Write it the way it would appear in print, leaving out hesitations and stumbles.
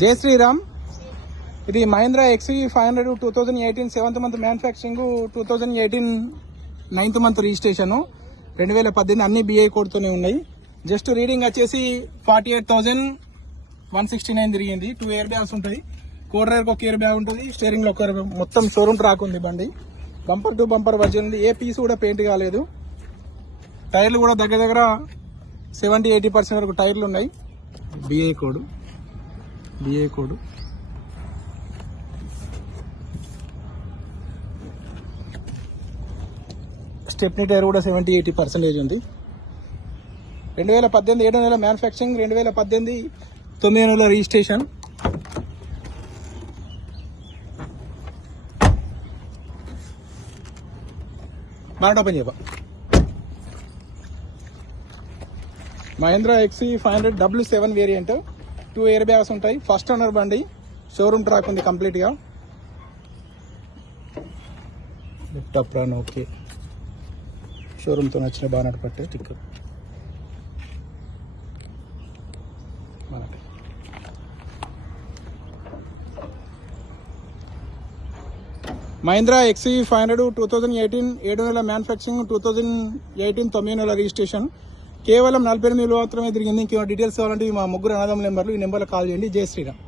జై శ్రీరామ్. ఇది Mahindra XUV 500 2018 7th month manufacturing, 2018 9th month registration, 2018 అన్ని BI కోడ్తోనే ఉన్నాయి. జస్ట్ రీడింగ్ వచ్చేసి 48,169 తిరిగింది. 2 ఎయిర్ బ్యాగ్స్ ఉంటుంది, కోడ్ డ్రైవర్కి ఒక ఎయిర్ బ్యాగ్ ఉంటుంది, స్టీరింగ్ లో ఒక ఎయిర్ బ్యాగ్, మొత్తం షోరూమ్ ట్రాక్ ఉంది బండి. బంపర్ టు బంపర్ వర్జన్ ఉంది, ఏ పీస్ కూడా పెయింట్ కాలేదు. టైర్లు కూడా దగ్గర దగ్గర 70-80% వరకు టైర్లు ఉన్నాయి. BI కోడ్ స్టెప్నీ టైర్ కూడా 70-80% ఉంది. 2018 7 నెలల మ్యానుఫ్యాక్చరింగ్, 2018 9 నెలల రిజిస్ట్రేషన్. బాగా ఓపెన్ చేయబా. Mahindra XUV 500 W7 variant, 2 air bags ఉంటాయి. ఫస్ట్ ఓనర్ బండి, షోరూమ్ ట్రాక్ ఉంది కంప్లీట్ గా. ల్యాప్టాప్ రన్ ఓకే, షోరూమ్ తో నచ్చిన బాగా నడపట్టే టిక్కర్. మహేంద్ర XUV 500 2018 7 నెలల మ్యానుఫ్యాక్చరింగ్, 2018 9 నెలల రిజిస్ట్రేషన్. కేవలం 48 మాత్రమే తిరిగింది. ఇంకేమైనా డీటెయిల్స్ కావాలంటే మా ముగ్గురు అనాథం నెంబర్లు, ఈ నెంబర్లో కాల్ చేయండి. జై శ్రీరామ్.